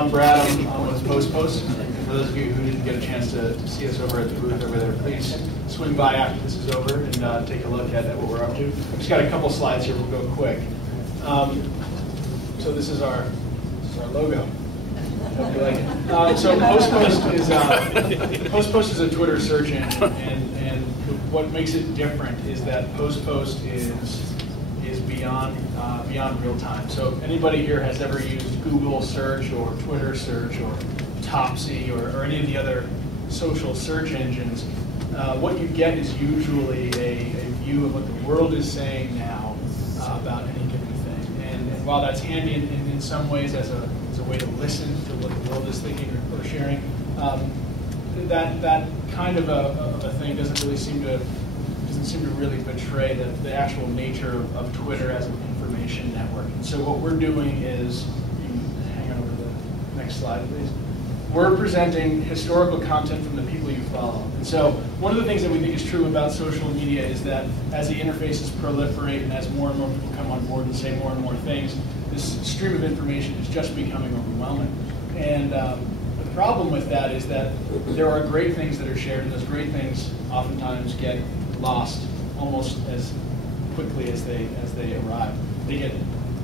I'm Brad. I'm with PostPost. And for those of you who didn't get a chance to see us over at the booth over there, please swing by after this is over and take a look at what we're up to. We've just got a couple slides here. We'll go quick. So this is our logo. Hope you like it. So PostPost is a Twitter search engine, and what makes it different is that PostPost is beyond real time. So anybody here has ever used Google search or Twitter search or Topsy or any of the other social search engines, what you get is usually a view of what the world is saying now about any given thing. And while that's handy in some ways as a way to listen to what the world is thinking or sharing, that kind of a thing doesn't seem to really betray the actual nature of Twitter as an information network. And so what we're doing is, you can hang on over to the next slide, please. We're presenting historical content from the people you follow. And so one of the things that we think is true about social media is that as the interfaces proliferate and as more and more people come on board and say more and more things, this stream of information is just becoming overwhelming. And the problem with that is that there are great things that are shared, and those great things oftentimes get lost almost as quickly as they arrive. They get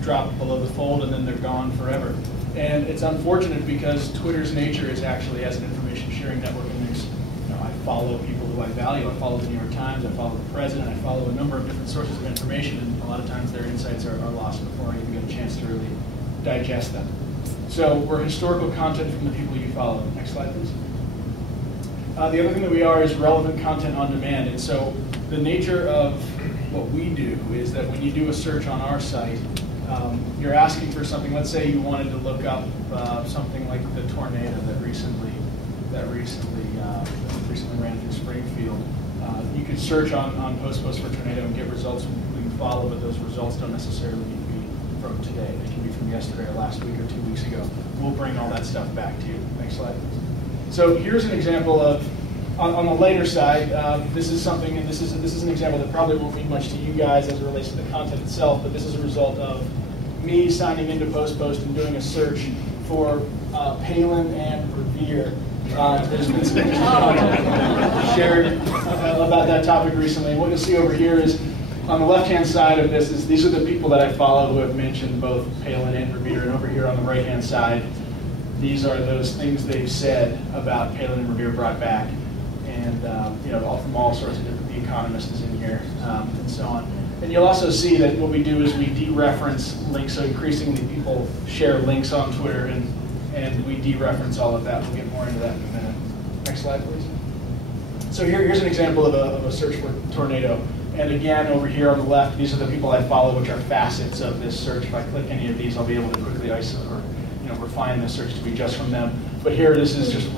dropped below the fold and then they're gone forever. And it's unfortunate because Twitter's nature is actually as an information sharing network. I follow people who I value. I follow the New York Times, I follow the president, I follow a number of different sources of information, and a lot of times their insights are lost before I even get a chance to really digest them. So we're historical content from the people you follow. Next slide, please. The other thing that we are is relevant content on demand. And so the nature of what we do is that when you do a search on our site, you're asking for something. Let's say you wanted to look up something like the tornado that recently ran through Springfield. You could search on PostPost for tornado and get results from people you follow, but those results don't necessarily need to be from today. They can be from yesterday or last week or 2 weeks ago. We'll bring all that stuff back to you. Next slide. So here's an example of, on the later side, this is something, and this is an example that probably won't mean much to you guys as it relates to the content itself, but this is a result of me signing into PostPost and doing a search for Palin and Revere. There's been some interesting shared about that topic recently. And what you'll see over here is, on the left-hand side of this, these are the people that I follow who have mentioned both Palin and Revere, and over here on the right-hand side, these are those things they've said about Palin and Revere brought back, and all from all sorts of different. The Economist is in here, and so on. And you'll also see that what we do is we dereference links. So increasingly, people share links on Twitter, and we dereference all of that. We'll get more into that in a minute. Next slide, please. So here's an example of a search for tornado. And again, over here on the left, these are the people I follow, which are facets of this search. If I click any of these, I'll be able to quickly isolate or refine the search to be just from them. But here, this is just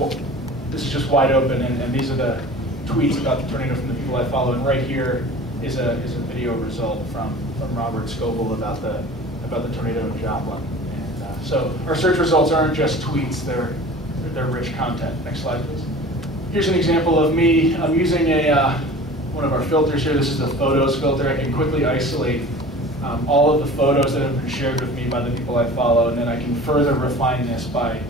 wide open, and these are the tweets about the tornado from the people I follow. And right here is a video result from Robert Scoble about the tornado in Joplin. And so our search results aren't just tweets; they're rich content. Next slide, please. Here's an example of me. I'm using one of our filters here. This is the photos filter. I can quickly isolate all of the photos that have been shared with me by the people I follow, and then I can further refine this by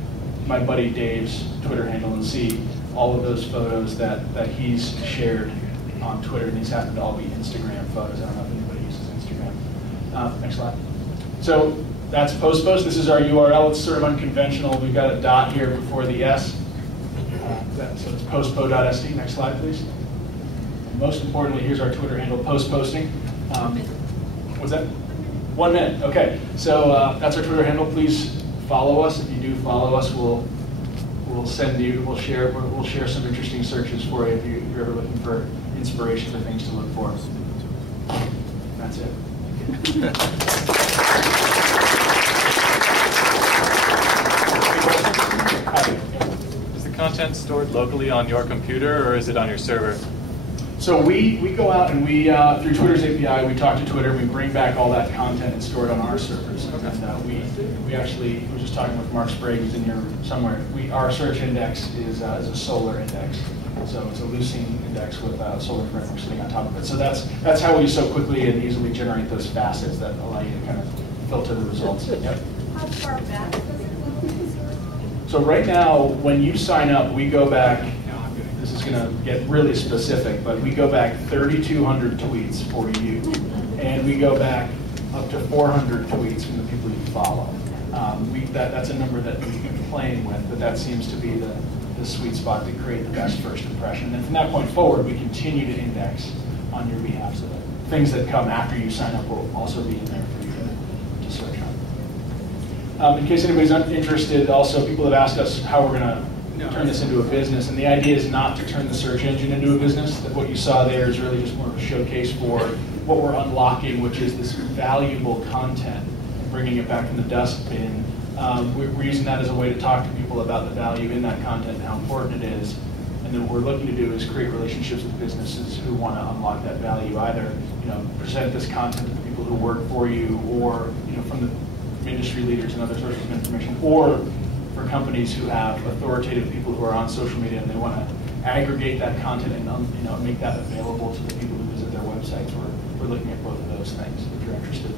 my buddy Dave's Twitter handle and see all of those photos that he's shared on Twitter, and these happen to all be Instagram photos. I don't know if anybody uses Instagram. Next slide. So that's PostPost. This is our URL. It's sort of unconventional. We've got a dot here before the S. So it's postpo.st. Next slide, please. And most importantly, here's our Twitter handle, postposting. What's that? 1 minute. Okay. So that's our Twitter handle. Please follow us. If you do follow us, we'll share some interesting searches for you if you're ever looking for inspiration for things to look for. That's it. Is the content stored locally on your computer, or is it on your server? So we go out and we, through Twitter's API, we talk to Twitter, we bring back all that content and store it on our servers. Okay. And we actually, we were just talking with Mark Sprague, who's in here somewhere. Our search index is a solar index. So it's a leucine index with a solar framework sitting on top of it. So that's how we so quickly and easily generate those facets that allow you to kind of filter the results. Yep. How far back does it go? So right now, when you sign up, we go back, this is going to get really specific, but we go back 3,200 tweets for you, and we go back up to 400 tweets from the people you follow. That's a number that we've been playing with, but that seems to be the sweet spot to create the best first impression. And from that point forward, we continue to index on your behalf, so that things that come after you sign up will also be in there for you to search on. In case anybody's interested, also people have asked us how we're going to turn this into a business, and the idea is not to turn the search engine into a business. That what you saw there is really just more of a showcase for what we're unlocking, which is this valuable content, and bringing it back from the dustbin. We're using that as a way to talk to people about the value in that content and how important it is. And then what we're looking to do is create relationships with businesses who want to unlock that value, either present this content to the people who work for you, or from the industry leaders and other sources of information, or for companies who have authoritative people who are on social media and they want to aggregate that content and make that available to the people who visit their websites. We're looking at both of those things if you're interested.